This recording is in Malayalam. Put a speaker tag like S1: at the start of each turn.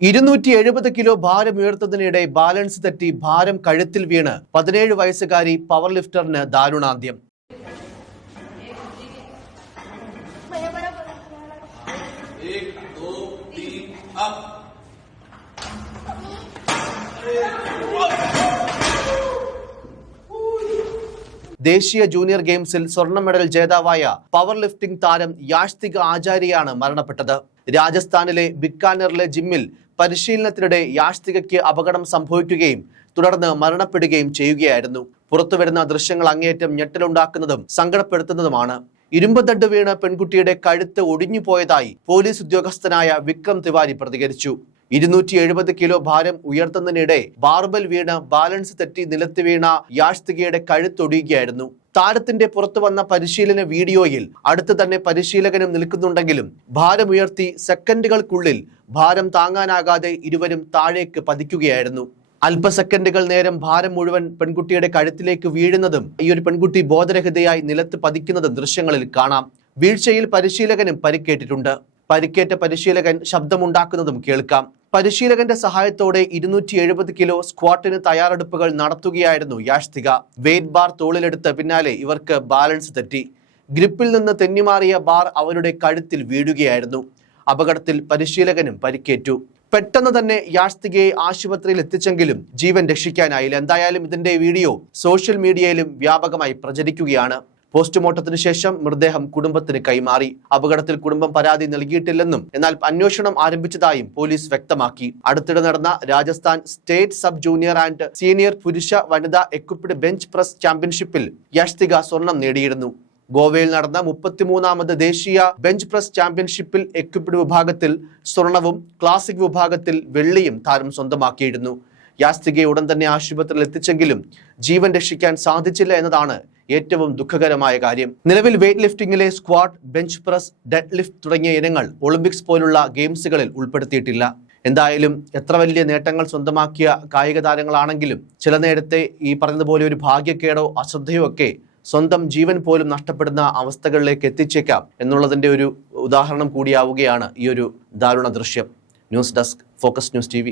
S1: ഇരുന്നൂറ്റി എഴുപത് കിലോ ഭാരം ഉയർത്തുന്നതിനിടെ ബാലൻസ് തെറ്റി ഭാരം കഴുത്തിൽ വീണ് പതിനേഴ് വയസ്സുകാരി പവർ ലിഫ്റ്ററിന് ദാരുണാന്ത്യം. ദേശീയ ജൂനിയർ ഗെയിംസിൽ സ്വർണ മെഡൽ ജേതാവായ പവർ ലിഫ്റ്റിംഗ് താരം യാഷ്തിക ആചാര്യയാണ് മരണപ്പെട്ടത്. രാജസ്ഥാനിലെ ബിക്കാനറിലെ ജിമ്മിൽ പരിശീലനത്തിനിടെ യാഷ്തികയ്ക്ക് അപകടം സംഭവിക്കുകയും തുടർന്ന് മരണപ്പെടുകയും ചെയ്യുകയായിരുന്നു. പുറത്തുവരുന്ന ദൃശ്യങ്ങൾ അങ്ങേയറ്റം ഞെട്ടലുണ്ടാക്കുന്നതും സങ്കടപ്പെടുത്തുന്നതുമാണ്. ഇരുമ്പ് തണ്ട് വീണ് പെൺകുട്ടിയുടെ കഴുത്ത് ഒടിഞ്ഞു പോയതായി പോലീസ് ഉദ്യോഗസ്ഥനായ വിക്രം തിവാരി പ്രതികരിച്ചു. ഇരുന്നൂറ്റി എഴുപത് കിലോ ഭാരം ഉയർത്തുന്നതിനിടെ ബാർബൽ വീണ ബാലൻസ് തെറ്റി നിലത്ത് വീണ യാഷ്തികയുടെ കഴുത്തൊടിയുകയായിരുന്നു താരത്തിന്റെ പുറത്തു വന്ന പരിശീലന വീഡിയോയിൽ അടുത്ത് തന്നെ പരിശീലകനും നിൽക്കുന്നുണ്ടെങ്കിലും ഭാരമുയർത്തി സെക്കൻഡുകൾക്കുള്ളിൽ ഭാരം താങ്ങാനാകാതെ ഇരുവരും താഴേക്ക് പതിക്കുകയായിരുന്നു. അല്പസെക്കൻഡുകൾ നേരം ഭാരം മുഴുവൻ പെൺകുട്ടിയുടെ കഴുത്തിലേക്ക് വീഴുന്നതും ഈ ഒരു പെൺകുട്ടി ബോധരഹിതയായി നിലത്ത് പതിക്കുന്നതും ദൃശ്യങ്ങളിൽ കാണാം. വീഴ്ചയിൽ പരിശീലകനും പരിക്കേറ്റിട്ടുണ്ട്. പരിക്കേറ്റ പരിശീലകൻ ശബ്ദമുണ്ടാക്കുന്നതും കേൾക്കാം. പരിശീലകന്റെ സഹായത്തോടെ ഇരുന്നൂറ്റി എഴുപത് കിലോ സ്ക്വാട്ടിന് തയ്യാറെടുപ്പുകൾ നടത്തുകയായിരുന്നു യാഷ്തിക. വെയിറ്റ് ബാർ തോളിലെടുത്ത് പിന്നാലെ ഇവർക്ക് ബാലൻസ് തെറ്റി. ഗ്രിപ്പിൽ നിന്ന് തെന്നിമാറിയ ബാർ അവരുടെ കഴുത്തിൽ വീഴുകയായിരുന്നു. അപകടത്തിൽ പരിശീലകനും പരിക്കേറ്റു. പെട്ടെന്ന് തന്നെ യാഷ്തികയെ ആശുപത്രിയിൽ എത്തിച്ചെങ്കിലും ജീവൻ രക്ഷിക്കാനായില്ല. എന്തായാലും ഇതിന്റെ വീഡിയോ സോഷ്യൽ മീഡിയയിലും വ്യാപകമായി പ്രചരിക്കുകയാണ്. പോസ്റ്റ്മോർട്ടത്തിന് ശേഷം മൃതദേഹം കുടുംബത്തിന് കൈമാറി. അപകടത്തിൽ കുടുംബം പരാതി നൽകിയിട്ടില്ലെന്നും എന്നാൽ അന്വേഷണം ആരംഭിച്ചതായും പോലീസ് വ്യക്തമാക്കി. അടുത്തിടെ നടന്ന Rajasthan state sub junior and senior പുരുഷ വനിതാ എക്വിപ്ഡ് ബെഞ്ച് പ്രസ് ചാമ്പ്യൻഷിപ്പിൽ യാഷ്തിക സ്വർണം നേടിയിരുന്നു. ഗോവയിൽ നടന്ന മുപ്പത്തിമൂന്നാമത് ദേശീയ ബെഞ്ച് പ്രസ് ചാമ്പ്യൻഷിപ്പിൽ എക്വിപ്ഡ് വിഭാഗത്തിൽ സ്വർണവും ക്ലാസിക് വിഭാഗത്തിൽ വെള്ളിയും താരം സ്വന്തമാക്കിയിരുന്നു. യാസ്തികയെ ഉടൻ തന്നെ ആശുപത്രിയിൽ എത്തിച്ചെങ്കിലും ജീവൻ രക്ഷിക്കാൻ സാധിച്ചില്ല എന്നതാണ് ഏറ്റവും ദുഃഖകരമായ കാര്യം. നിലവിൽ വെയ്റ്റ് ലിഫ്റ്റിംഗിലെ squad bench press dead lift തുടങ്ങിയ ഇനങ്ങൾ ഒളിമ്പിക്സ് പോലുള്ള ഗെയിംസുകളിൽ ഉൾപ്പെടുത്തിയിട്ടില്ല. എന്തായാലും എത്ര വലിയ നേട്ടങ്ങൾ സ്വന്തമാക്കിയ കായിക താരങ്ങളാണെങ്കിലും ചില നേരത്തെ ഈ പറഞ്ഞതുപോലെ ഒരു ഭാഗ്യക്കേടോ അശ്രദ്ധയോ ഒക്കെ സ്വന്തം ജീവൻ പോലും നഷ്ടപ്പെടുന്ന അവസ്ഥകളിലേക്ക് എത്തിച്ചേക്കാം എന്നുള്ളതിന്റെ ഒരു ഉദാഹരണം കൂടിയാവുകയാണ് ഈ ഒരു ദാരുണ ദൃശ്യം. News desk focus news T